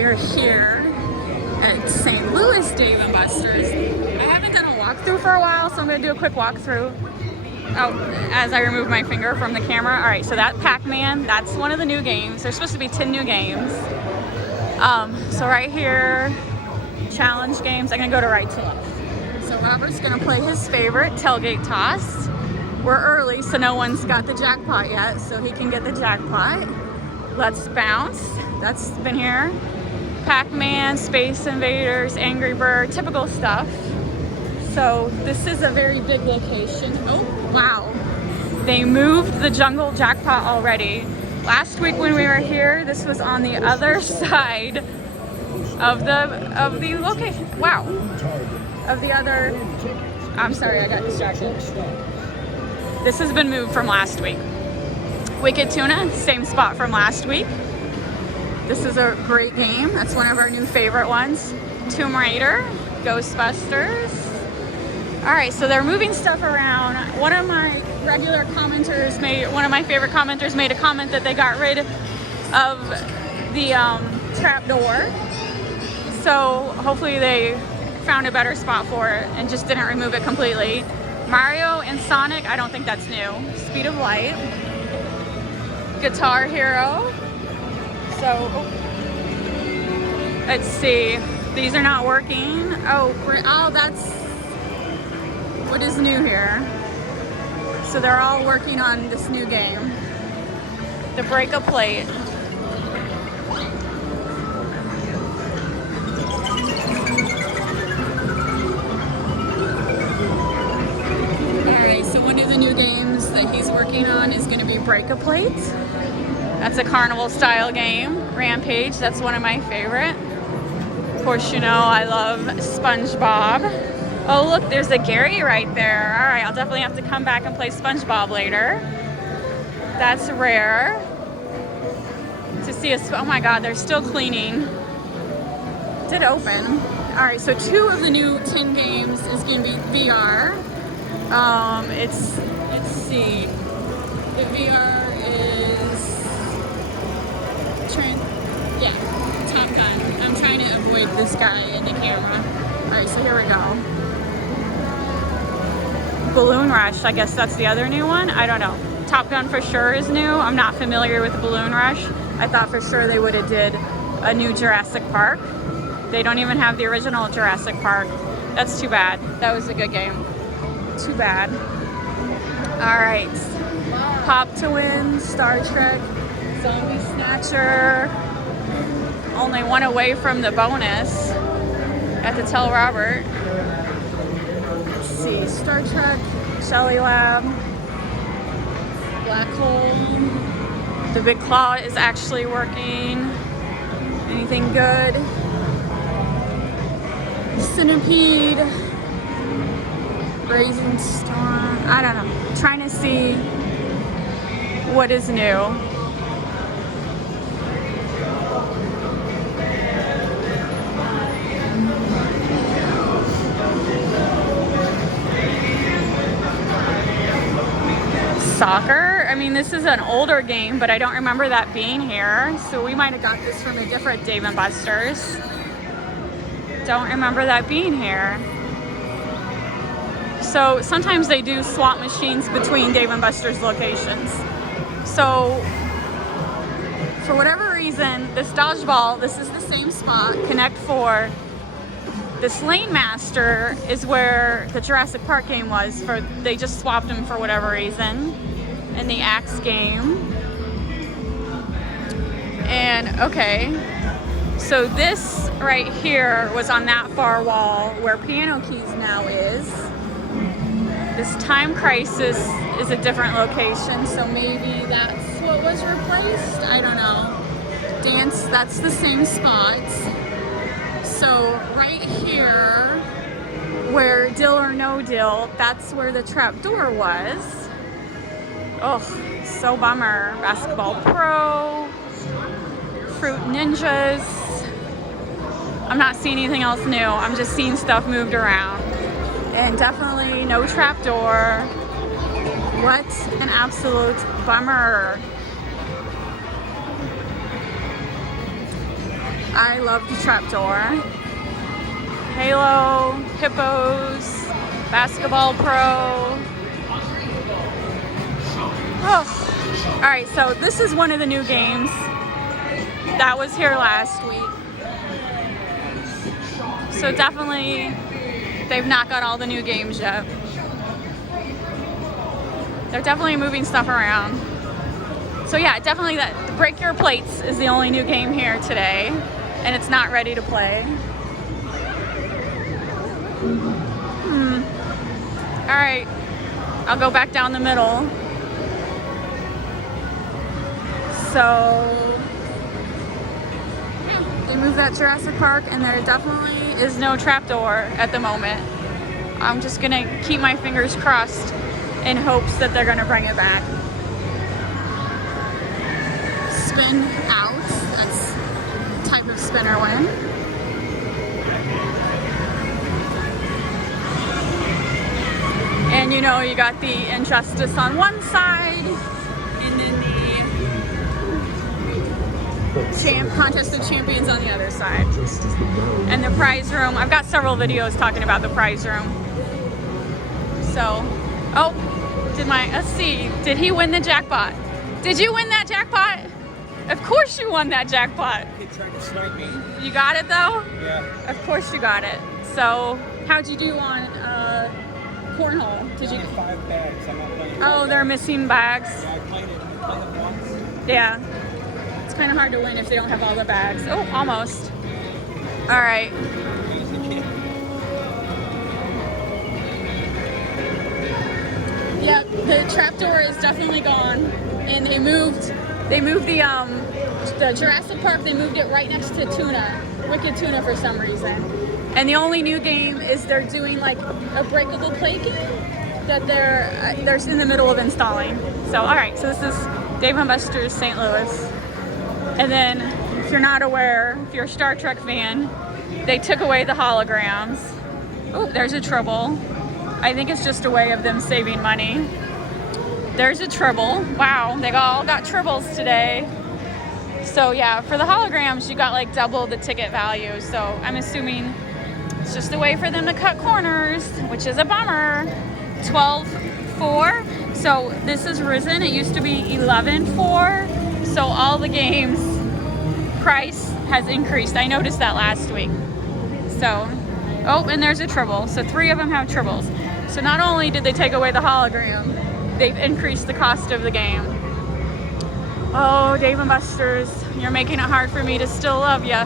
we are here at St. Louis Dave & Buster's. I haven't done a walkthrough for a while, so I'm going to do a quick walkthrough. Oh, as I remove my finger from the camera. All right, so that Pac-Man, that's one of the new games. There's supposed to be 10 new games. So right here, challenge games. I'm going to go to right to left. So Robert's going to play his favorite, tailgate toss. We're early, so no one's got the jackpot yet, so he can get the jackpot. Let's bounce. That's been here. Pac-Man, Space Invaders, Angry Bird, typical stuff. So this is a very big location. Oh, wow. They moved the jungle jackpot already. Last week when we were here, this was on the other side of the location. Wow. Of the other, I'm sorry, I got distracted. This has been moved from last week. Wicked Tuna, same spot from last week. This is a great game. That's one of our new favorite ones. Tomb Raider, Ghostbusters. All right, so they're moving stuff around. One of my regular commenters one of my favorite commenters made a comment that they got rid of the trap door. So hopefully they found a better spot for it and just didn't remove it completely. Mario and Sonic, I don't think that's new. Speed of Light. Guitar Hero. So, let's see. These are not working. Oh, that's what is new here. So they're all working on this new game. The Break a Plate. Alright, so one of the new games that he's working on is going to be Break a Plate. That's a carnival style game. Rampage, that's one of my favorite. Of course, you know I love SpongeBob. Oh look, there's a Gary right there. All right, I'll definitely have to come back and play SpongeBob later. That's rare. To see oh my God, they're still cleaning. Did open. All right, so 2 of the new 10 games is gonna be VR. Let's see. The VR is Top Gun. I'm trying to avoid this guy in the camera. All right, so here we go. Balloon Rush, I guess that's the other new one. I don't know. Top Gun for sure is new. I'm not familiar with Balloon Rush. I thought for sure they would have did a new Jurassic Park. They don't even have the original Jurassic Park. That's too bad. That was a good game. Too bad. All right. Pop to Win, Star Trek, Zombie Snatcher. Only one away from the bonus. I have to tell Robert. Let's see, Star Trek, Shelly Lab, Black Hole. The Big Claw is actually working. Anything good? Centipede, Brazen Storm. I don't know. Trying to see what is new. Soccer. I mean, this is an older game, but I don't remember that being here. So we might have got this from a different Dave & Buster's. Don't remember that being here. So sometimes they do swap machines between Dave & Buster's locations. So for whatever reason, this dodgeball, this is the same spot, Connect 4. This Lane Master is where the Jurassic Park game was. They just swapped them for whatever reason. In the Axe game. And okay, so this right here was on that far wall where Piano Keys now is. This Time Crisis is a different location, so maybe that's what was replaced. I don't know. Dance, that's the same spot. So right here, where Dill or No Dill, that's where the trap door was. Oh, so bummer. Basketball Pro, Fruit Ninjas. I'm not seeing anything else new. I'm just seeing stuff moved around. And definitely no trapdoor. What an absolute bummer. I love the trapdoor. Halo, Hippos, Basketball Pro. Oh. All right, so this is one of the new games that was here last week. So definitely, they've not got all the new games yet. They're definitely moving stuff around. So yeah, definitely that Break Your Plates is the only new game here today, and it's not ready to play. All right, I'll go back down the middle. So they moved that Jurassic Park, and there definitely is no trapdoor at the moment. I'm just gonna keep my fingers crossed in hopes that they're gonna bring it back. Spin out, that's the type of spinner win. And you know, you got the Injustice on one side, and then the Contest of Champions on the other side. And the prize room, I've got several videos talking about the prize room. So, oh, let's see, did he win the jackpot? Did you win that jackpot? Of course you won that jackpot. He tried to snipe me. You got it though? Yeah. Of course you got it. So, how'd you do on Cornhole? Did you? 5 bags. I'm not playing. Oh, they're missing bags. Yeah, I played it once. Yeah. It's kind of hard to win if they don't have all the bags. Oh, almost. All right. Yeah, the trapdoor is definitely gone, and they moved the Jurassic Park. They moved it right next to Tuna, Wicked Tuna, for some reason. And the only new game is they're doing like a breakable plate game that they're in the middle of installing. So all right, so this is Dave & Buster's St. Louis. And then, if you're not aware, if you're a Star Trek fan, they took away the holograms. Oh, there's a Tribble. I think it's just a way of them saving money. There's a Tribble. Wow, they all got Tribbles today. So yeah, for the holograms, you got like double the ticket value. So I'm assuming it's just a way for them to cut corners, which is a bummer. 12.4. So this is risen. It used to be 11.4. So all the games price has increased. I noticed that last week. So, oh, and there's a Tribble. So 3 of them have Tribbles. So not only did they take away the hologram, they've increased the cost of the game. Oh, Dave & Buster's, you're making it hard for me to still love ya.